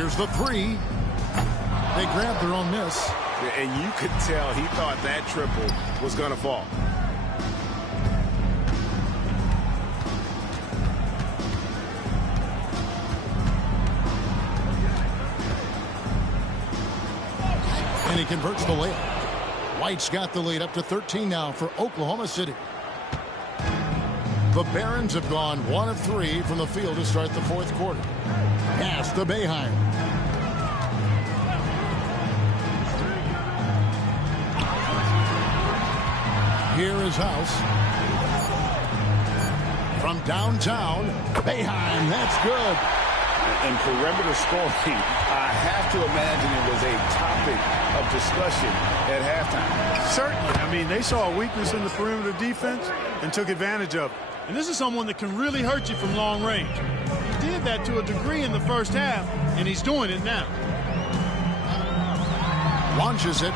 Here's the three. They grabbed their own miss. And you could tell he thought that triple was going to fall. And he converts the layup. White's got the lead up to 13 now for Oklahoma City. The Barons have gone 1 of 3 from the field to start the fourth quarter. Pass to Boeheim. Here is House. From downtown, Boeheim, that's good. And perimeter scoring, I have to imagine it was a topic of discussion at halftime. Certainly. I mean, they saw a weakness in the perimeter defense and took advantage of it. And this is someone that can really hurt you from long range. He did that to a degree in the first half, and he's doing it now. Launches it.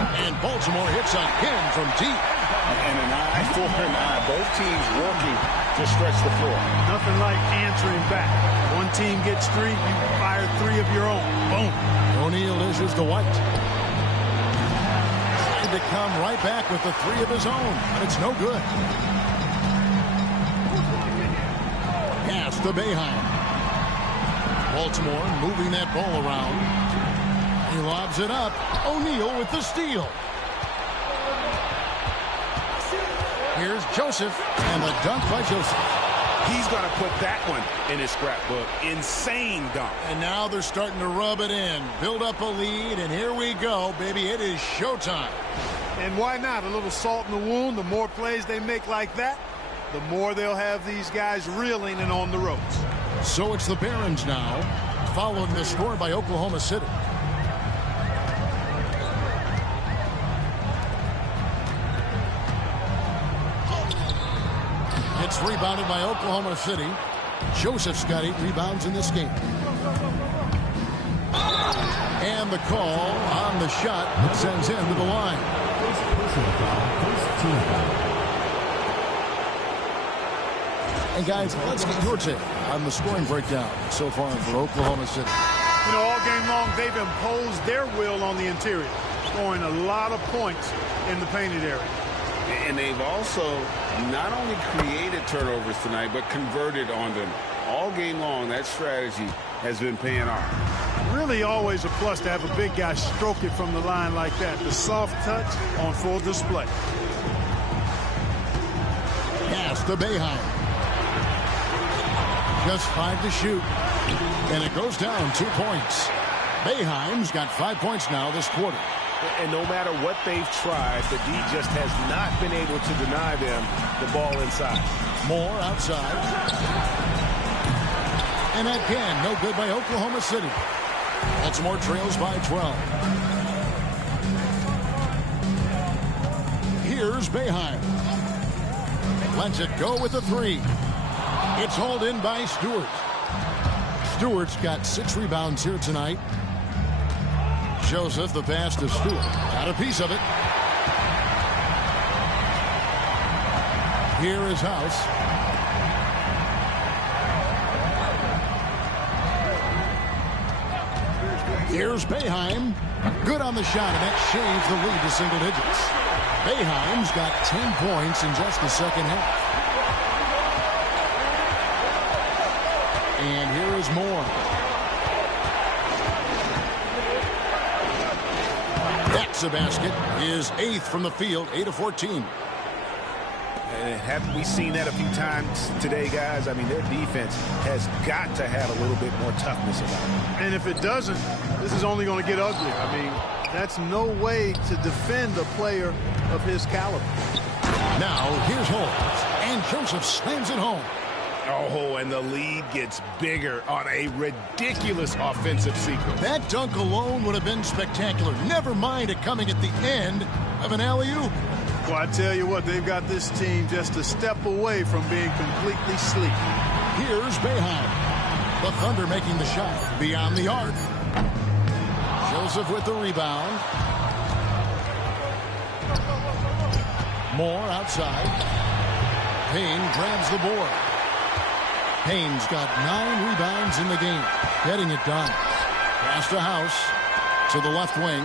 And Baltimore hits again from deep. And an eye for an eye. Both teams working to stretch the floor. Nothing like answering back. One team gets 3, you fire 3 of your own. Boom. O'Neal dishes to White. Trying to come right back with the 3 of his own, but it's no good. Pass to Boeheim. Baltimore moving that ball around. He lobs it up. O'Neal with the steal. Here's Joseph, and the dunk by Joseph. He's going to put that one in his scrapbook. Insane dunk. And now they're starting to rub it in. Build up a lead, and here we go, baby. It is showtime. And why not? A little salt in the wound. The more plays they make like that, the more they'll have these guys reeling and on the ropes. So it's the Barons now, following the score by Oklahoma City. It's rebounded by Oklahoma City. Joseph's got 8 rebounds in this game. And the call on the shot that sends him to the line. And guys, let's get your take on the scoring breakdown so far for Oklahoma City. You know, all game long, they've imposed their will on the interior, scoring a lot of points in the painted area. And they've also not only created turnovers tonight, but converted on them. All game long, that strategy has been paying off. Really always a plus to have a big guy stroke it from the line like that. The soft touch on full display. Pass to Boeheim. Just 5 to shoot. And it goes down 2 points. Boeheim's got 5 points now this quarter. And no matter what they've tried, the D just has not been able to deny them the ball inside. Moore outside. And again, no good by Oklahoma City. Baltimore trails by 12. Here's Boeheim. Lets it go with a 3. It's hauled in by Stewart. Stewart's got 6 rebounds here tonight. Joseph, the pass to Stewart. Got a piece of it. Here is House. Here's Boeheim. Good on the shot, and that shaves the lead to single digits. Boeheim's got 10 points in just the second half. And here is Moore. That's a basket. His 8th from the field, 8 of 14. And haven't we seen that a few times today, guys? I mean, their defense has got to have a little bit more toughness about it. And if it doesn't, this is only going to get ugly. I mean, that's no way to defend a player of his caliber. Now, here's Holmes. And Joseph slams it home. Oh, and the lead gets bigger on a ridiculous offensive sequence. That dunk alone would have been spectacular. Never mind it coming at the end of an alley-oop. Well, I tell you what, they've got this team just a step away from being completely sleepy. Here's Boeheim. The Thunder making the shot beyond the arc. Joseph with the rebound. Moore outside. Payne grabs the board. Payne's got 9 rebounds in the game. Getting it done. Pass to House to the left wing.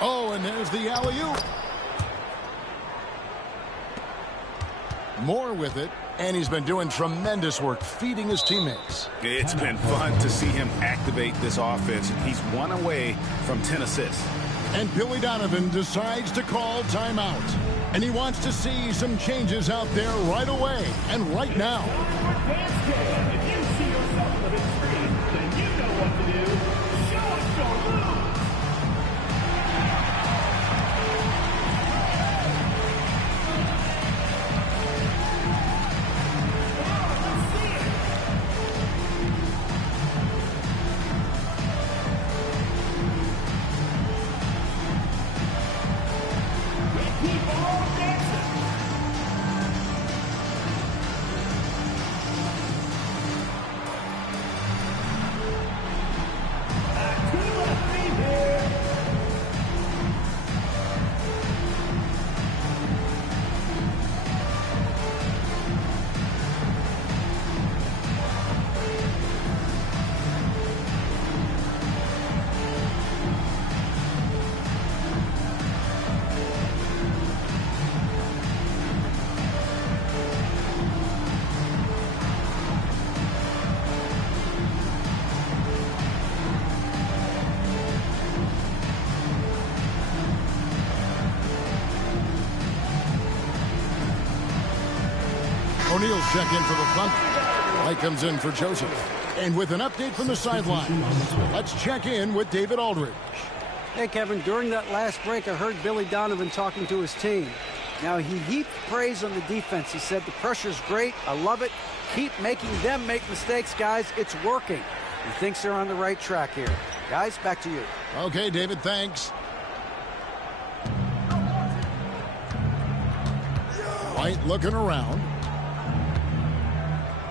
Oh, and there's the alley-oop. Moore with it, and he's been doing tremendous work feeding his teammates. It's been fun to see him activate this offense. He's 1 away from 10 assists. And Billy Donovan decides to call timeout. And he wants to see some changes out there right away and right now. If you see yourself on the big screen, then you know what to do. Show us your move. O'Neal's check in for the Thunder. White comes in for Joseph. And with an update from the sideline, let's check in with David Aldridge. Hey, Kevin, during that last break, I heard Billy Donovan talking to his team. Now, he heaped praise on the defense. He said, the pressure's great. I love it. Keep making them make mistakes, guys. It's working. He thinks they're on the right track here. Guys, back to you. Okay, David, thanks. White looking around.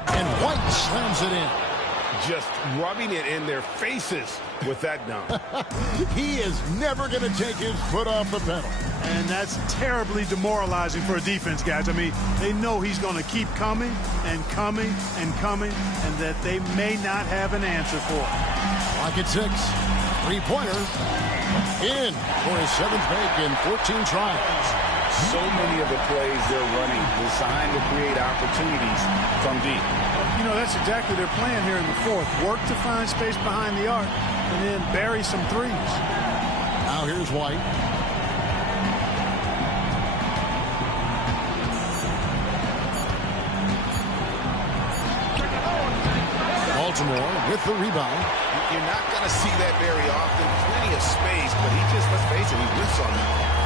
And White slams it in. Just rubbing it in their faces with that dunk. He is never going to take his foot off the pedal. And that's terribly demoralizing for a defense, guys. I mean, they know he's going to keep coming and coming and coming, and that they may not have an answer for it. Clock at 6. Three-pointer. In for his 7th make in 14 tries. So many of the plays they're running designed to create opportunities from deep. You know, that's exactly their plan here in the fourth. Work to find space behind the arc and then bury some threes. Now here's White. Baltimore with the rebound. You're not going to see that very often. Plenty of space, but he just, let's face it, he whiffs on that.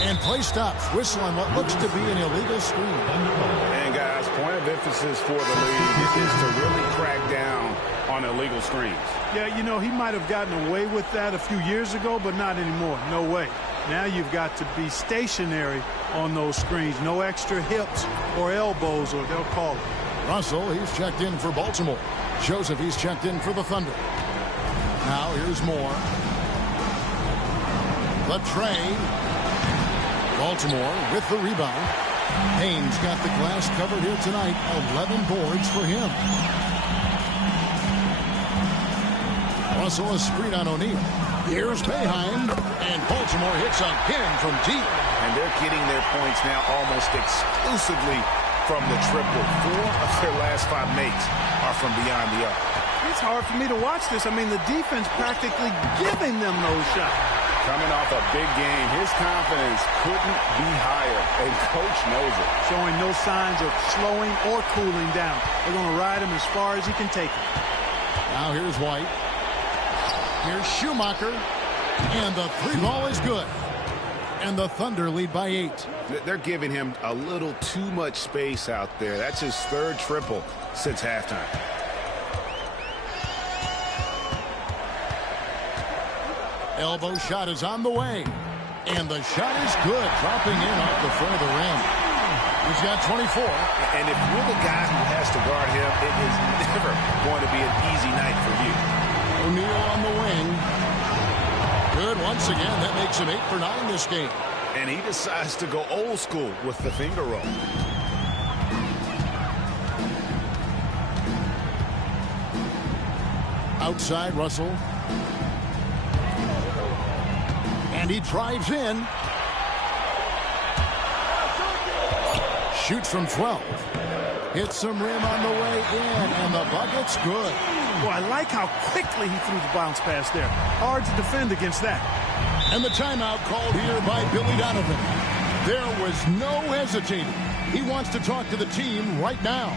And play stops. Whistle on what looks to be an illegal screen. And guys, point of emphasis for the league is to really crack down on illegal screens. Yeah, you know, he might have gotten away with that a few years ago, but not anymore. No way. Now you've got to be stationary on those screens. No extra hips or elbows, or they'll call it. Russell, he's checked in for Baltimore. Joseph, he's checked in for the Thunder. Now here's Moore. The tray. Baltimore with the rebound. Haynes got the glass covered here tonight. 11 boards for him. Russell a screen on O'Neal. Here's Boeheim. And Baltimore hits again from deep. And they're getting their points now almost exclusively from the triple. 4 of their last 5 makes are from beyond the arc. It's hard for me to watch this. I mean, the defense practically giving them those shots. Coming off a big game, his confidence couldn't be higher, and coach knows it. Showing no signs of slowing or cooling down. They're going to ride him as far as he can take him. Now here's White. Here's Schumacher. And the 3-ball is good. And the Thunder lead by 8. They're giving him a little too much space out there. That's his 3rd triple since halftime. Elbow shot is on the way. And the shot is good, dropping in off the front of the rim. He's got 24. And if you're the guy who has to guard him, it is never going to be an easy night for you. O'Neal on the wing. Good once again. That makes him 8 for 9 this game. And he decides to go old school with the finger roll. Outside Russell. And he drives in. Shoots from 12. Hits some rim on the way in, and the bucket's good. Well, I like how quickly he threw the bounce pass there. Hard to defend against that. And the timeout called here by Billy Donovan. There was no hesitating. He wants to talk to the team right now.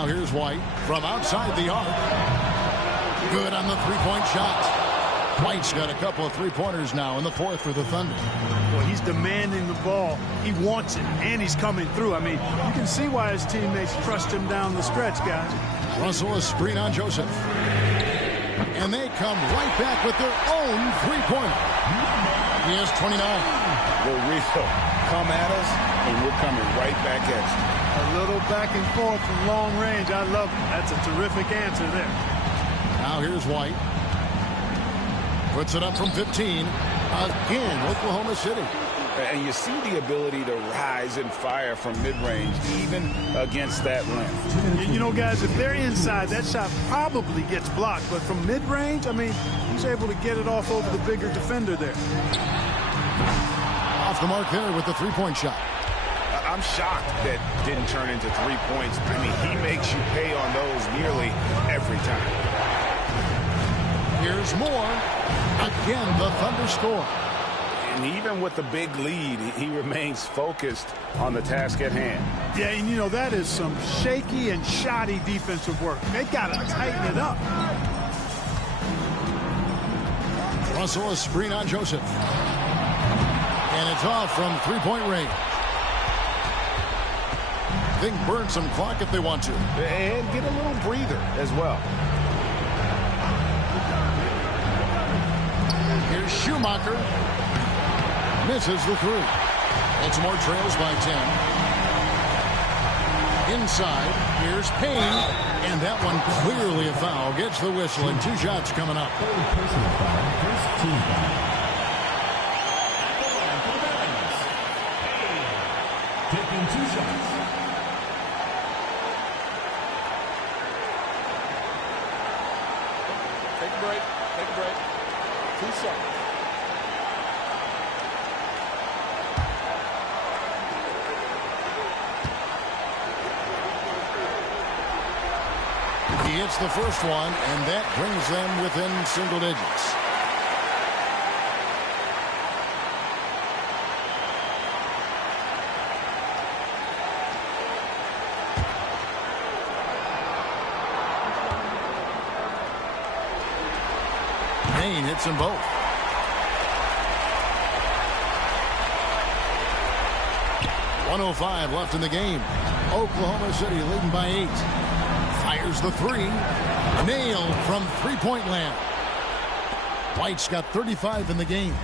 Now here's White from outside the arc. Good on the three-point shot. White's got a couple of three-pointers now in the fourth for the Thunder. Well, he's demanding the ball. He wants it, and he's coming through. I mean, you can see why his teammates trust him down the stretch, guys. Russell a screen on Joseph. And they come right back with their own three-pointer. He has 29. Well, Rizzo, come at us, and we're coming right back at you. A little back and forth from long range. I love it. That's a terrific answer there. Now here's White. Puts it up from 15. Again, Oklahoma City. And you see the ability to rise and fire from mid-range, even against that length. You know, guys, if they're inside, that shot probably gets blocked. But from mid-range, I mean, he's able to get it off over the bigger defender there. Off the mark there with the three-point shot. I'm shocked that didn't turn into 3 points. I mean, he makes you pay on those nearly every time. Here's more. Again, the Thunder score. And even with the big lead, he remains focused on the task at hand. Yeah, and you know, that is some shaky and shoddy defensive work. They got to tighten it up. Russell a screen on Joseph. And it's off from three-point range. They can burn some clock if they want to. And get a little breather as well. Here's Schumacher. Misses the three. Baltimore trails by 10. Inside, here's Payne. And that one clearly a foul. Gets the whistle, and 2 shots coming up. Personal foul, first team foul. Taking 2 shots. Take a break. Take a break. 2 seconds. He hits the first one, and that brings them within single digits. Payne hits them both. .105 left in the game. Oklahoma City leading by 8. Fires the three. Nailed from three-point land. White's got 35 in the game.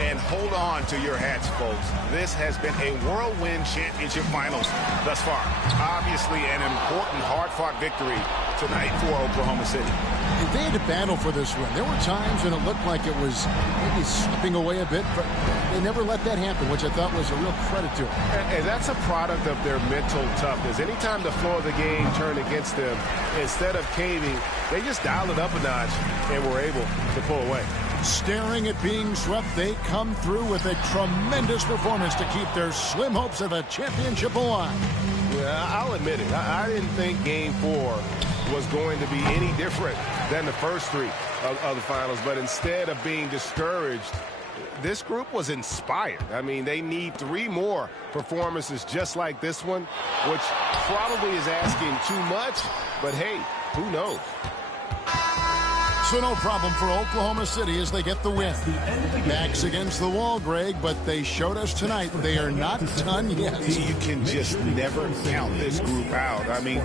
And hold on to your hats, folks. This has been a whirlwind championship finals thus far. Obviously an important, hard-fought victory tonight for Oklahoma City. And they had to battle for this win. There were times when it looked like it was maybe slipping away a bit, but they never let that happen, which I thought was a real credit to them. And that's a product of their mental toughness. Anytime the flow of the game turned against them, instead of caving, they just dialed it up a notch and were able to pull away. Staring at being swept, they come through with a tremendous performance to keep their slim hopes of a championship alive. Yeah, I'll admit it. I didn't think Game 4 was going to be any different than the first three of the finals, but instead of being discouraged, this group was inspired. I mean, they need 3 more performances just like this one, which probably is asking too much, but hey, who knows? So no problem for Oklahoma City as they get the win. Backs against the wall, Greg, but they showed us tonight they are not done yet. You can just never count this group out. I mean,